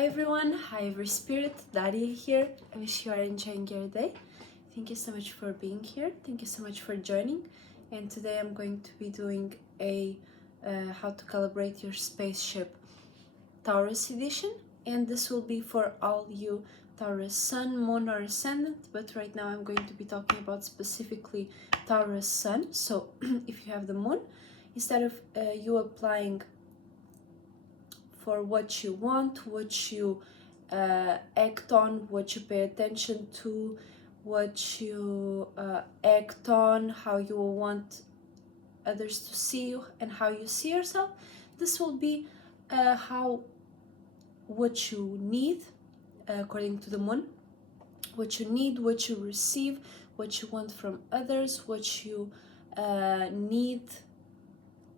Hi everyone, hi every spirit, Daria here. I wish you are enjoying your day. Thank you so much for being here. Thank you so much for joining. And today I'm going to be doing a how to calibrate your spaceship Taurus edition. And this will be for all you Taurus Sun, Moon or Ascendant. But right now I'm going to be talking about specifically Taurus Sun. So if you have the Moon, instead of you applying for what you want, what you act on, what you pay attention to, what you act on, how you want others to see you, and how you see yourself. This will be what you need according to the Moon, what you need, what you receive, what you want from others, what you need.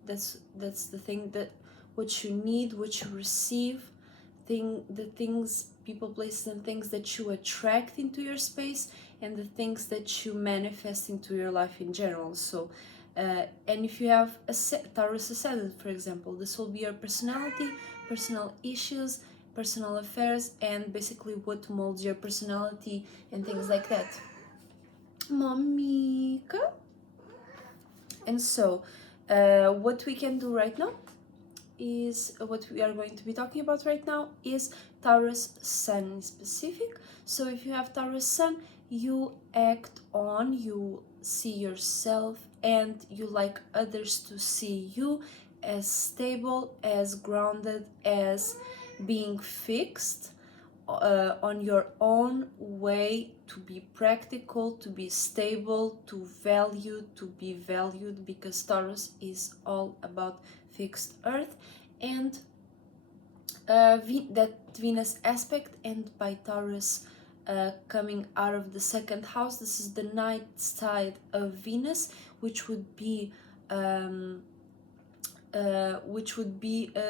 That's the thing, that what you need, what you receive, the things, people, places, and things that you attract into your space, and the things that you manifest into your life in general. So, and if you have a Taurus ascendant, for example, this will be your personality, personal issues, personal affairs, and basically what molds your personality and things like that. Momika. And so, what we can do right now is what we are going to be talking about right now is Taurus Sun specific. So if you have Taurus Sun, you act on, you see yourself, and you like others to see you as stable, as grounded, as being fixed on your own way, to be practical, to be stable, to value, to be valued, because Taurus is all about fixed earth and that Venus aspect. And by Taurus coming out of the second house, this is the night side of Venus, which would be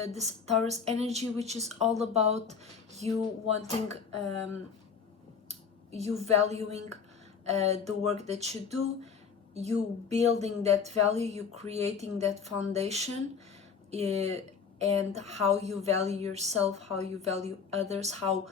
this Taurus energy, which is all about you wanting, you valuing the work that you do, you building that value, you creating that foundation, and how you value yourself, how you value others, how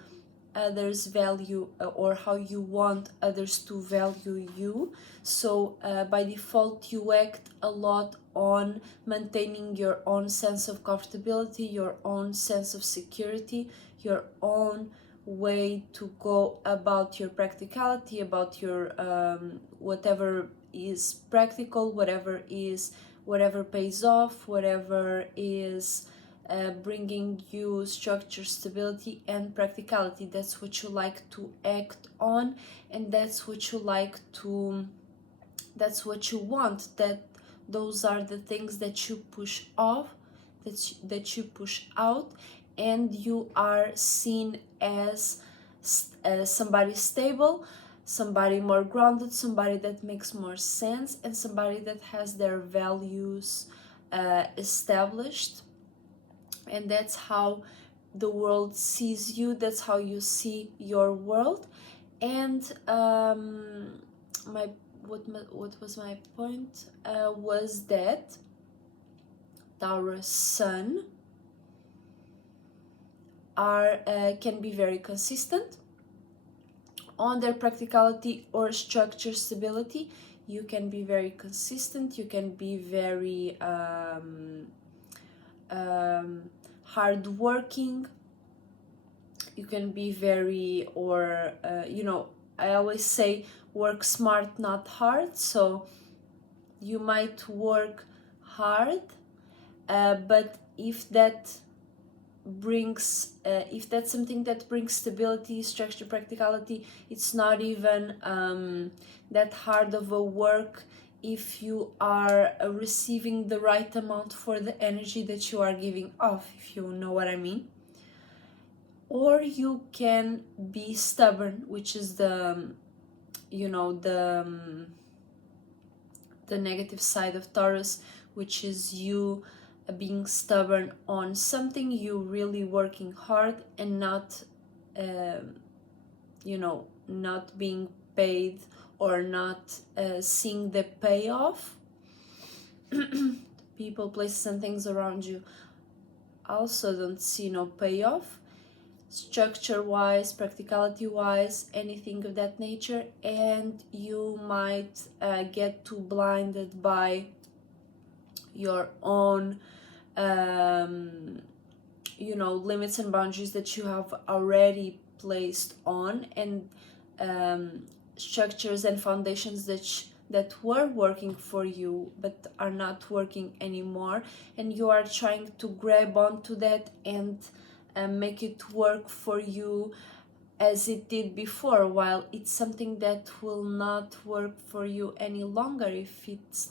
others value or how you want others to value you. So by default you act a lot on maintaining your own sense of comfortability, your own sense of security, your own way to go about your practicality, about your whatever is practical, whatever pays off, whatever is bringing you structure, stability, and practicality. That's what you like to act on, and that's what you like to, that's what you want, that those are the things that you push off, that you push out, and you are seen as somebody stable, somebody more grounded, somebody that makes more sense, and somebody that has their values established. And that's how the world sees you, that's how you see your world. And what was my point was that Taurus Sun can be very consistent on their practicality or structure stability. You can be very consistent, you can be very hardworking, you can be very, or I always say work smart, not hard. So you might work hard, but if that's something that brings stability, structure, practicality, it's not even that hard of a work if you are receiving the right amount for the energy that you are giving off, if you know what I mean. Or you can be stubborn, which is the negative side of Taurus, which is you being stubborn on something, you really working hard and not not being paid, or not seeing the payoff. People, places, and things around you also don't see no payoff. structure wise, practicality wise, anything of that nature, and you might get too blinded by your own limits and boundaries that you have already placed on, and structures and foundations that were working for you but are not working anymore, and you are trying to grab onto that and make it work for you as it did before, while it's something that will not work for you any longer if it's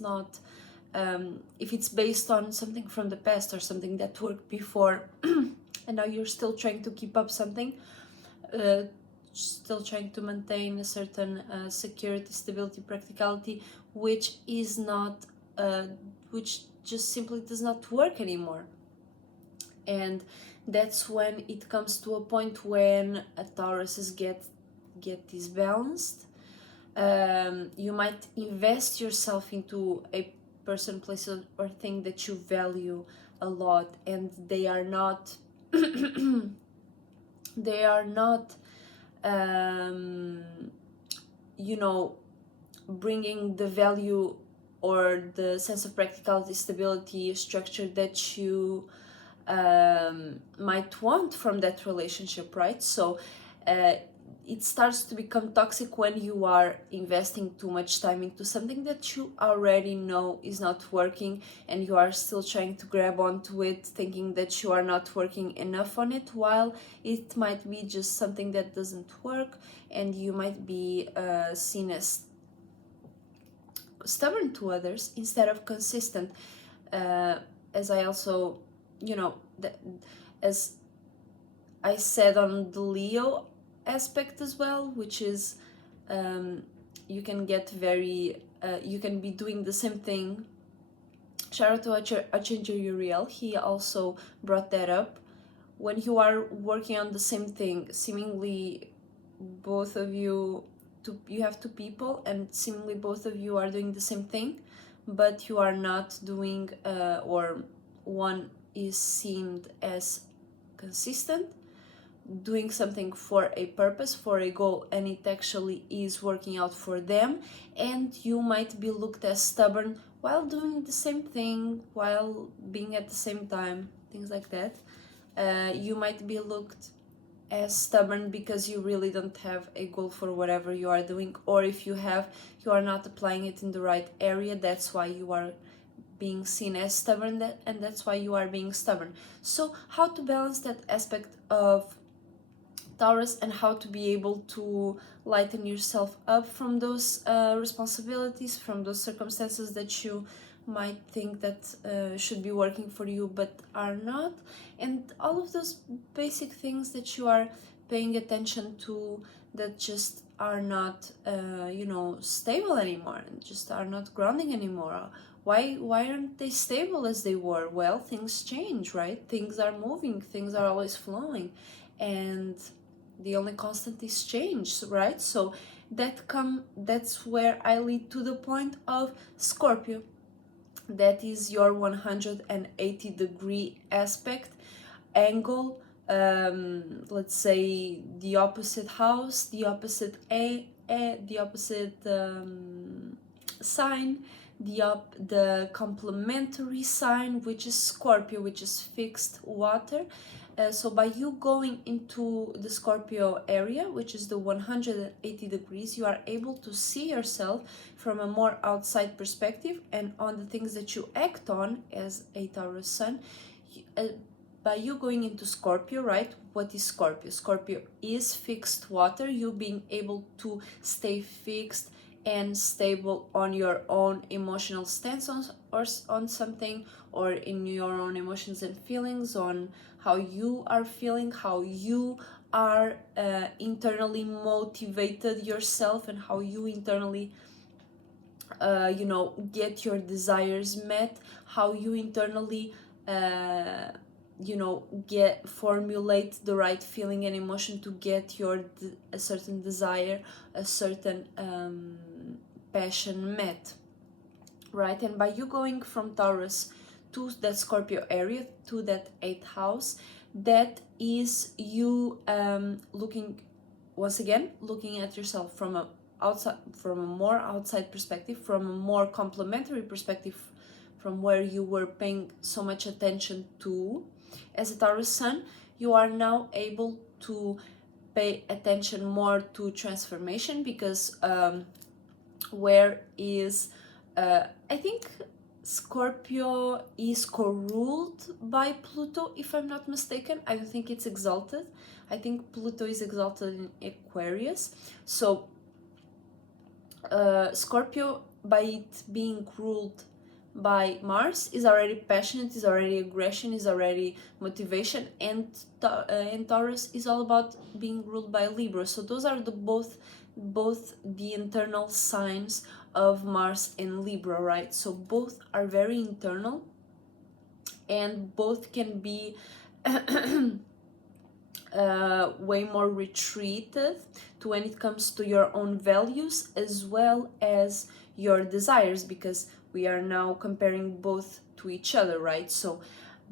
based on something from the past or something that worked before. And now you're still trying to keep up something, still trying to maintain a certain security, stability, practicality, which is not which just simply does not work anymore. And that's when it comes to a point when a Taurus get disbalanced. You might invest yourself into a person, place, or thing that you value a lot, and they are not they are not bringing the value or the sense of practicality, stability, structure that you might want from that relationship, right? So it starts to become toxic when you are investing too much time into something that you already know is not working, and you are still trying to grab onto it, thinking that you are not working enough on it, while it might be just something that doesn't work, and you might be seen as stubborn to others instead of consistent. As I also, as I said on the Leo aspect as well, which is you can get very you can be doing the same thing. Shout out to Archangel Uriel, he also brought that up. When you are working on the same thing, seemingly both of you have two people, and seemingly both of you are doing the same thing, but you are not doing or one is seen as consistent, doing something for a purpose, for a goal, and it actually is working out for them, and you might be looked as stubborn while doing the same thing, while being at the same time, things like that. You might be looked as stubborn because you really don't have a goal for whatever you are doing, or if you have, you are not applying it in the right area. That's why you are being seen as stubborn, and that's why you are being stubborn. So how to balance that aspect of Taurus, and how to be able to lighten yourself up from those responsibilities, from those circumstances that you might think that should be working for you but are not, and all of those basic things that you are paying attention to that just are not stable anymore, and just are not grounding anymore. Why aren't they stable as they were? Well, things change, right? Things are moving, things are always flowing, and the only constant is change, right? So that's where I lead to the point of Scorpio. That is your 180-degree aspect angle. Let's say the opposite house, the opposite the opposite sign, the complementary sign, which is Scorpio, which is fixed water. So by you going into the Scorpio area, which is the 180 degrees, you are able to see yourself from a more outside perspective, and on the things that you act on as a Taurus sun. By you going into Scorpio, right? What is Scorpio? Scorpio is fixed water, you being able to stay fixed and stable on your own emotional stance on something, or in your own emotions and feelings, on how you are feeling, how you are internally motivated yourself, and how you internally get your desires met, how you internally formulate the right feeling and emotion to get a certain desire, a certain passion met, right? And by you going from Taurus to that Scorpio area, to that 8th house, that is you looking, once again, looking at yourself from a more outside perspective, from a more complementary perspective, from where you were paying so much attention to. As a Taurus sun, you are now able to pay attention more to transformation, because where is I think Scorpio is co-ruled by Pluto, if I'm not mistaken. I don't think it's exalted. I think Pluto is exalted in Aquarius. So Scorpio, by it being ruled by Mars, is already passionate, is already aggression, is already motivation, and Taurus is all about being ruled by Libra. So those are the both the internal signs of Mars and Libra, right? So both are very internal, and both can be way more retreated to when it comes to your own values as well as your desires, because we are now comparing both to each other, right? So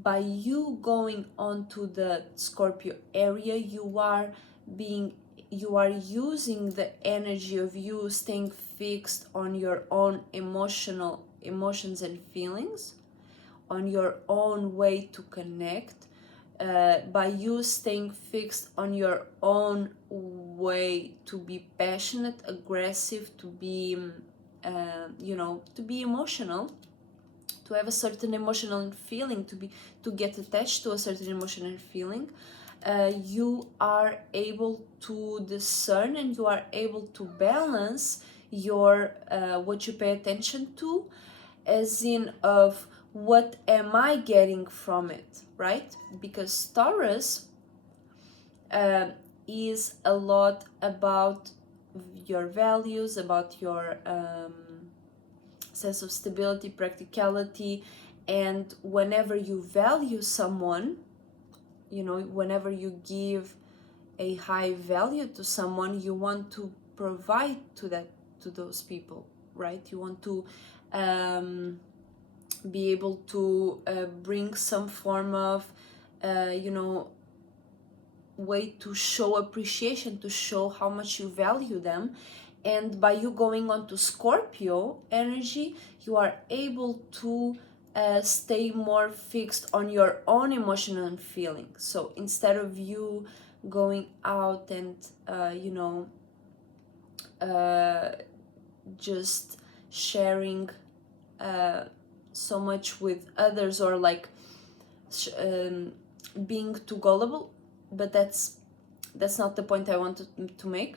by you going on to the Scorpio area, you are using the energy of you staying fixed on your own emotions and feelings, on your own way to connect, by you staying fixed on your own way to be passionate, aggressive, to be to be emotional, to have a certain emotional feeling, to get attached to a certain emotional feeling. You are able to discern, and you are able to balance your what you pay attention to, as in of what am I getting from it, right? Because Taurus is a lot about your values, about your sense of stability, practicality, and whenever you value someone, whenever you give a high value to someone, you want to provide to those people, right? You want to be able to bring some form of way to show appreciation, to show how much you value them. And by you going on to Scorpio energy, you are able to stay more fixed on your own emotional and feeling. So instead of you going out and just sharing so much with others, or like being too gullible, but that's not the point I wanted to make.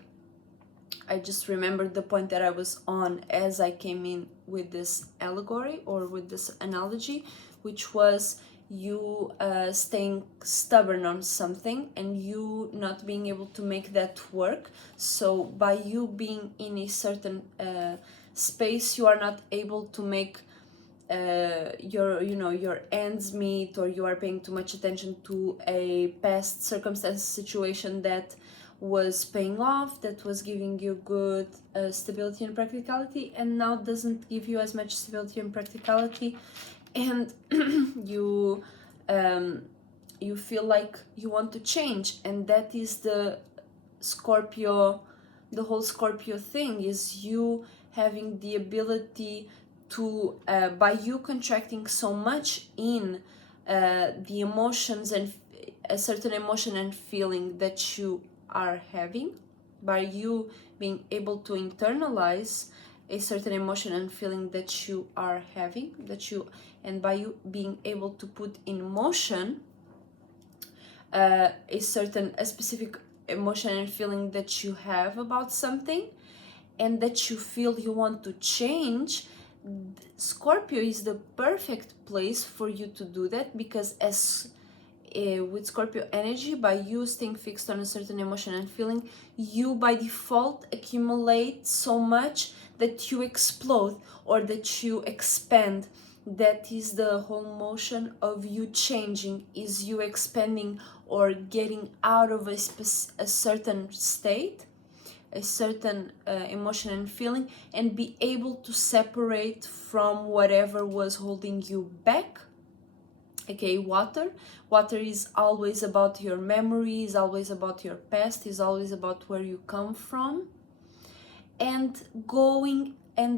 I just remembered the point that I was on as I came in with this allegory, or with this analogy, which was you staying stubborn on something and you not being able to make that work. So by you being in a certain space, you are not able to make your ends meet, or you are paying too much attention to a past circumstance, situation that was paying off, that was giving you good stability and practicality, and now doesn't give you as much stability and practicality, and you feel like you want to change. And that is the whole Scorpio thing, is you having the ability to by you contracting so much in the emotions and a certain emotion and feeling that you are having, by you being able to internalize a certain emotion and feeling that you are having, and by you being able to put in motion a specific emotion and feeling that you have about something, and that you feel you want to change. Scorpio is the perfect place for you to do that, because with Scorpio energy, by you staying fixed on a certain emotion and feeling, you by default accumulate so much that you explode, or that you expand. That is the whole motion of you changing, is you expanding or getting out of a certain state, a certain emotion and feeling, and be able to separate from whatever was holding you back, Okay, water is always about your memory, is always about your past, is always about where you come from. And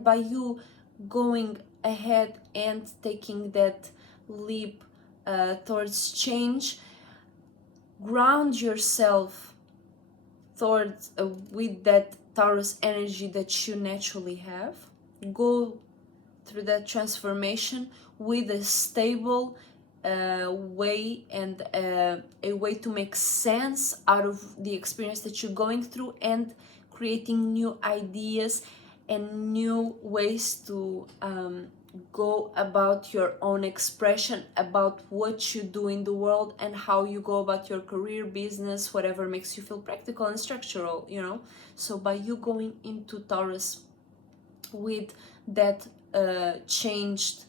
by you going ahead and taking that leap towards change, ground yourself towards with that Taurus energy that you naturally have. Go through that transformation with a stable way, and a way to make sense out of the experience that you're going through, and creating new ideas and new ways to go about your own expression, about what you do in the world, and how you go about your career, business, whatever makes you feel practical and structural, you know. So by you going into Taurus with that changed,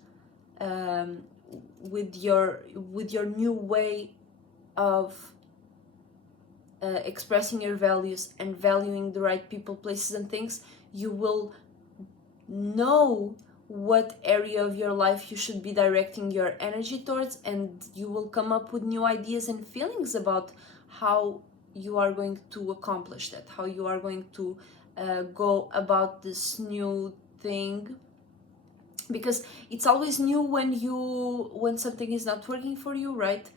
with your new way of expressing your values and valuing the right people, places, and things, you will know what area of your life you should be directing your energy towards, and you will come up with new ideas and feelings about how you are going to accomplish that, how you are going to go about this new thing. Because it's always new when something is not working for you, right?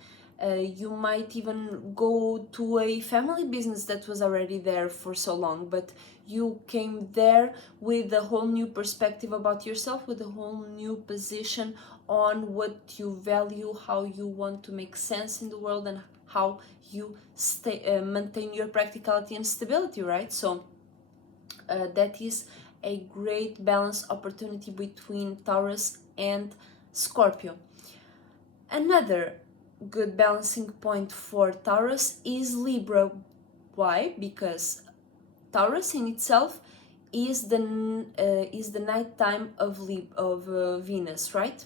You might even go to a family business that was already there for so long, but you came there with a whole new perspective about yourself, with a whole new position on what you value, how you want to make sense in the world, and how you maintain your practicality and stability, right? So that is a great balance opportunity between Taurus and Scorpio. Another good balancing point for Taurus is Libra. Why? Because Taurus in itself is the nighttime of Venus, right?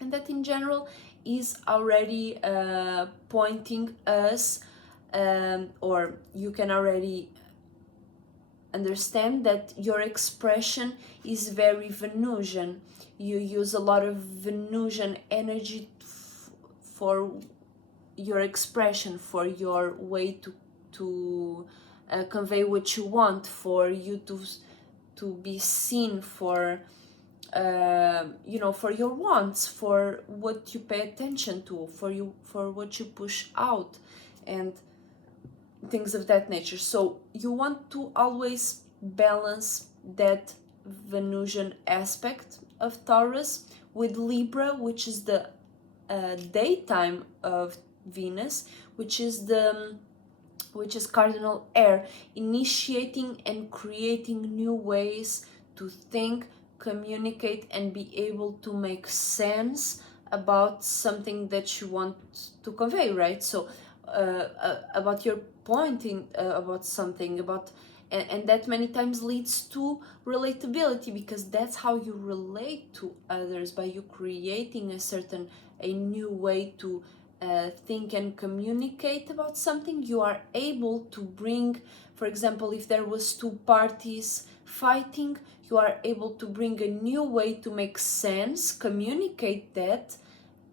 And that in general is already pointing us, or you can already understand that your expression is very Venusian. You use a lot of Venusian energy for your expression, for your way to convey what you want, for you to be seen, for for your wants, for what you pay attention to, for what you push out, and things of that nature. So you want to always balance that Venusian aspect of Taurus with Libra, which is the daytime of Venus, which is cardinal air, initiating and creating new ways to think, communicate, and be able to make sense about something that you want to convey, right? So about your pointing about something, and that many times leads to relatability, because that's how you relate to others. By you creating a new way to think and communicate about something, you are able to bring, for example, if there was two parties fighting, you are able to bring a new way to make sense, communicate that,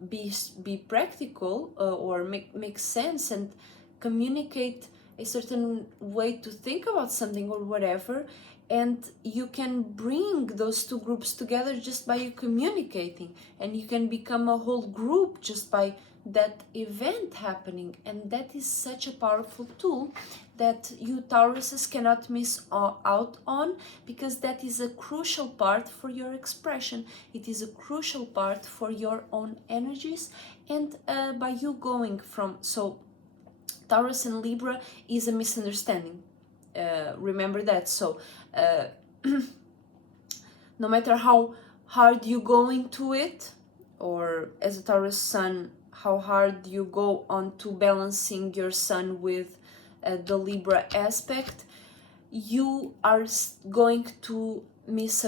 be practical, or make sense, and communicate a certain way to think about something or whatever. And you can bring those two groups together just by you communicating, and you can become a whole group just by that event happening. And that is such a powerful tool that you Tauruses cannot miss out on, because that is a crucial part for your expression. It is a crucial part for your own energies. And by you going from, so Taurus and Libra is a misunderstanding. Remember that. So no matter how hard you go into it, or as a Taurus sun, how hard you go on to balancing your sun with the Libra aspect, you are going to miss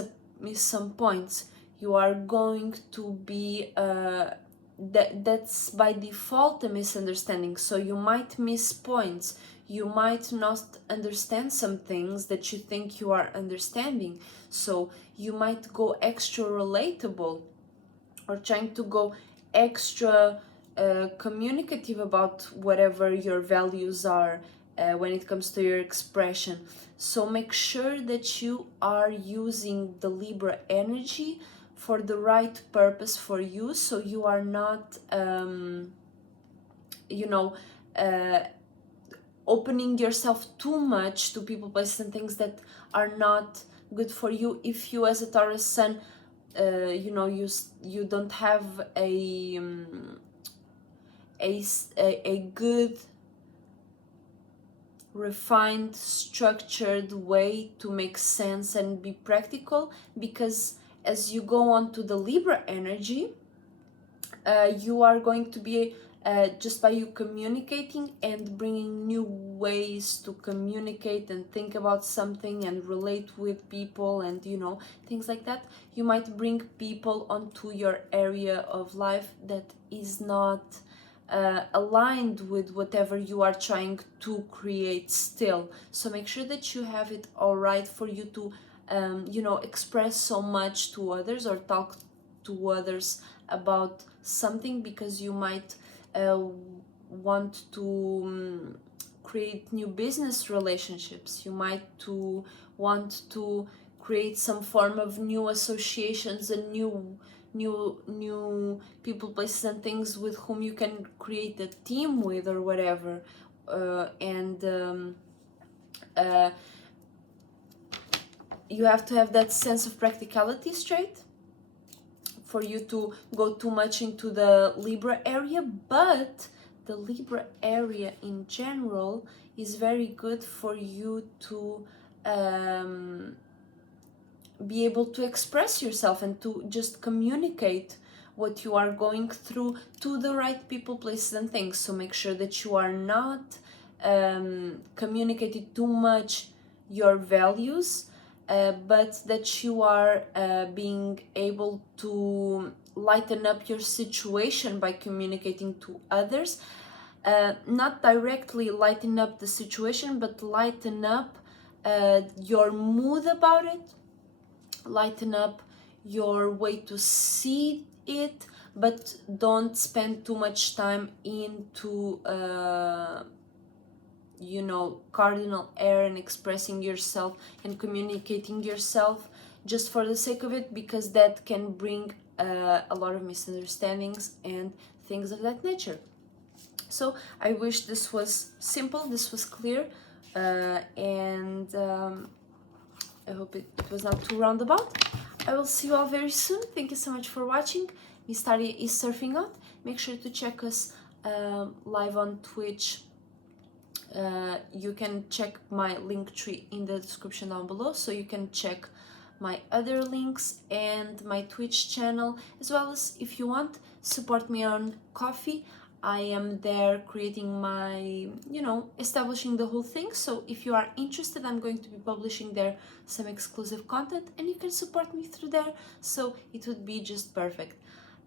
some points. You are going to be that's by default a misunderstanding. So you might miss points, you might not understand some things that you think you are understanding. So you might go extra relatable, or trying to go extra communicative about whatever your values are when it comes to your expression. So make sure that you are using the Libra energy for the right purpose for you, so you are not you know, opening yourself too much to people, places, and things that are not good for you. If you, as a Taurus sun, you know, you don't have a good, refined, structured way to make sense and be practical, because as you go on to the Libra energy, you are going to be just by you communicating and bringing new ways to communicate and think about something and relate with people, and you know, things like that, you might bring people onto your area of life that is not aligned with whatever you are trying to create still. So make sure that you have it all right for you to you know, express so much to others or talk to others about something, because you might want to create new business relationships. You might want to create some form of new associations and new people, places, and things with whom you can create a team with or whatever. You have to have that sense of practicality straight for you to go too much into the Libra area. But the Libra area in general is very good for you to be able to express yourself and to just communicate what you are going through to the right people, places, and things. So make sure that you are not communicating too much your values, but that you are being able to lighten up your situation by communicating to others. Not directly lighten up the situation, but lighten up your mood about it, lighten up your way to see it, but don't spend too much time into you know, cardinal air and expressing yourself and communicating yourself just for the sake of it, because that can bring a lot of misunderstandings and things of that nature. So I wish this was simple, this was clear, and I hope it was not too roundabout. I will see you all very soon. Thank you so much for watching. Miss Taria is surfing out. Make sure to check us live on Twitch. You can check my link tree in the description down below, so you can check my other links and my Twitch channel, as well as, if you want, support me on Ko-fi. I am there creating my, you know, establishing the whole thing. So if you are interested, I'm going to be publishing there some exclusive content, and you can support me through there. So it would be just perfect.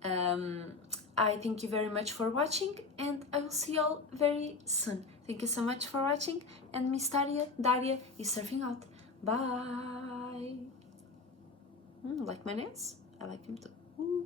I thank you very much for watching, and I will see you all very soon. Thank you so much for watching, and Miss Daria is surfing out. Bye. Like my nails? I like them too. Ooh.